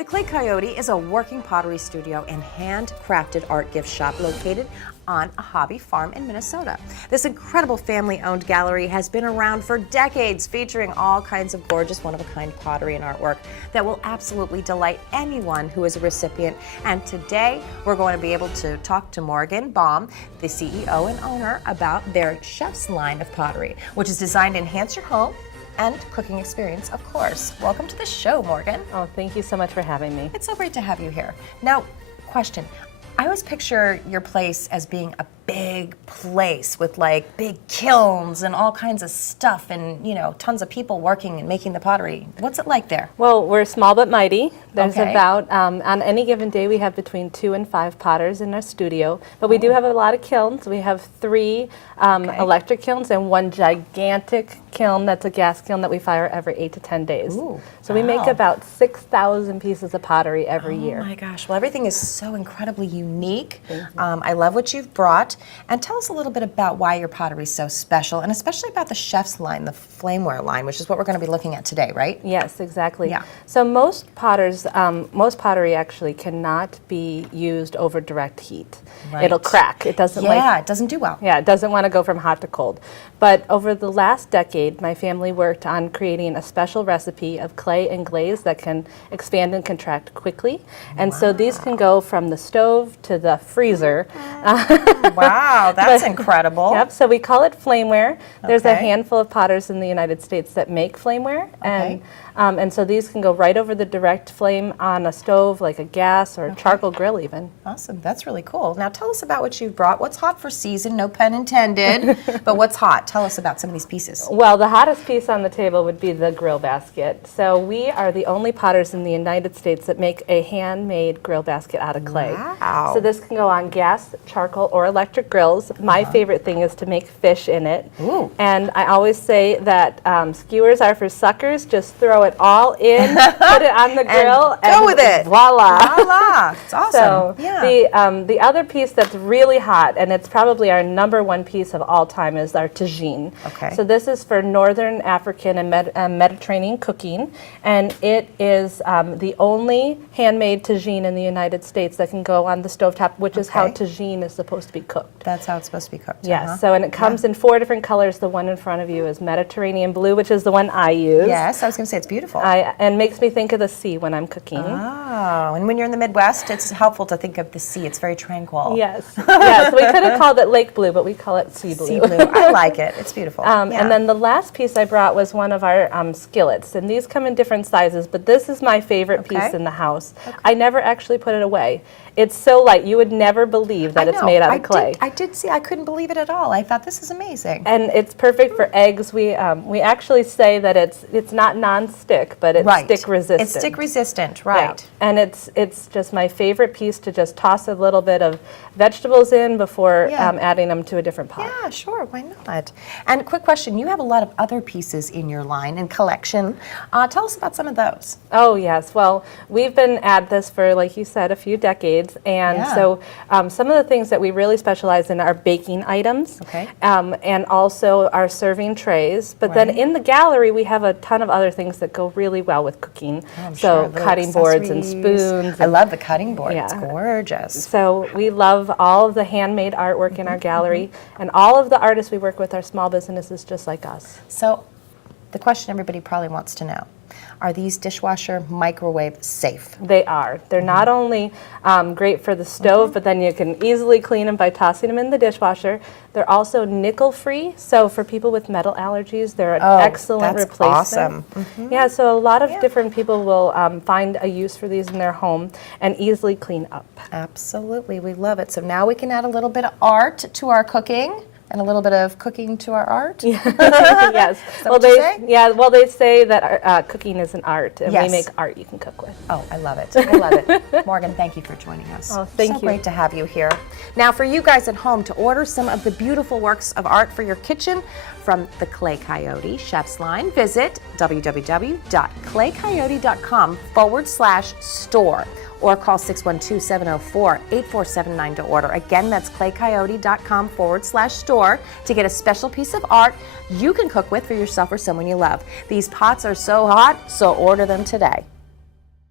The Clay Coyote is a working pottery studio and handcrafted art gift shop located on a hobby farm in Minnesota. This incredible family-owned gallery has been around for decades, featuring all kinds of gorgeous, one-of-a-kind pottery and artwork that will absolutely delight anyone who is a recipient. And today, we're going to be able to talk to Morgan Baum, the CEO and owner, about their chef's line of pottery, which is designed to enhance your home and cooking experience, of course. Welcome to the show, Morgan. Oh, thank you so much for having me. It's so great to have you here. Now, question. I always picture your place as being a big place with like big kilns and all kinds of stuff and, you know, tons of people working and making the pottery. What's it like there? Well, we're small but mighty. There's Okay. about, on any given day, we have between 2 and 5 potters in our studio. But we do have a lot of kilns. We have 3 electric kilns and 1 gigantic kiln that's a gas kiln that we fire every 8 to 10 days. Ooh, so we make wow. about 6,000 pieces of pottery every year. Oh my gosh, well everything is so incredibly unique. I love what you've brought. And tell us a little bit about why your pottery is so special, and especially about the chef's line, the flameware line, which is what we're going to be looking at today, right? Yes, exactly. Yeah. So most most pottery actually cannot be used over direct heat. Right. It'll crack. It doesn't it doesn't do well. Yeah, it doesn't want to go from hot to cold. But over the last decade, my family worked on creating a special recipe of clay and glaze that can expand and contract quickly. And so these can go from the stove to the freezer. Wow, that's incredible. Yep, so we call it flameware. There's a Okay. handful of potters in the United States that make flameware. And so these can go right over the direct flame on a stove, like a gas or a charcoal grill even. Awesome, that's really cool. Now tell us about what you've brought. What's hot for season, no pun intended, but what's hot? Tell us about some of these pieces. Well, the hottest piece on the table would be the grill basket. So we are the only potters in the United States that make a handmade grill basket out of clay. Wow. So this can go on gas, charcoal, or electric grills. My favorite thing is to make fish in it. Ooh. And I always say that skewers are for suckers. Just throw it all in, put it on the grill, and go with it. Voila. Voila, it's awesome. So yeah. the other piece that's really hot, and it's probably our #1 piece of all time, is our tagine. Okay. So this is for Northern African and Mediterranean cooking, and it is the only handmade tagine in the United States that can go on the stovetop, which is how Okay. tagine is supposed to be cooked. That's how it's supposed to be cooked. Yes, so and it comes in 4 different colors. The one in front of you is Mediterranean blue, which is the one I use. Yes, I was going to say it's beautiful. And makes me think of the sea when I'm cooking. Oh, and when you're in the Midwest, it's helpful to think of the sea. It's very tranquil. Yes, yes. We could have called it lake blue, but we call it sea blue. Sea blue. I like it. It's beautiful. Yeah. And then the last piece I brought was one of our skillets, and these come in different sizes, but this is my favorite piece Okay. in the house. I never actually put it away. It's so light, you would never believe that it's made out of clay. I did see. I couldn't believe it at all. I thought this is amazing. And it's perfect for eggs. We actually say that it's not non-stick, but it's stick resistant. It's stick resistant, right? Yeah. And it's just my favorite piece to just toss a little bit of vegetables in before adding them to a different pot. Yeah, sure. Why not? And quick question: you have a lot of other pieces in your line and collection. Tell us about some of those. Oh yes. Well, we've been at this for, like you said, a few decades, and so some of the things that we really specialize in are baking items, and also our serving trays. But then in the gallery, we have a ton of other things that go really well with cooking. So cutting boards and spoons. I love the cutting board. Yeah. It's gorgeous. So we love all of the handmade artwork in our gallery, and all of the artists we work with are small businesses just like us. So the question everybody probably wants to know: are these dishwasher microwave safe? They are. They're not only great for the stove, but then you can easily clean them by tossing them in the dishwasher. They're also nickel-free, so for people with metal allergies, they're an excellent that's replacement. awesome. Yeah, so a lot of different people will find a use for these in their home and easily clean up. Absolutely, we love it. So now we can add a little bit of art to our cooking. And a little bit of cooking to our art? Yes. Is that what you say? Yeah, well, they say that cooking is an art, and we make art you can cook with. Oh, I love it. I love it. Morgan, thank you for joining us. Oh, thank you. So great to have you here. Now, for you guys at home, to order some of the beautiful works of art for your kitchen from the Clay Coyote Chef's Line, visit www.claycoyote.com/store. or call 612-704-8479 to order. Again, that's claycoyote.com/store to get a special piece of art you can cook with for yourself or someone you love. These pots are so hot, so order them today.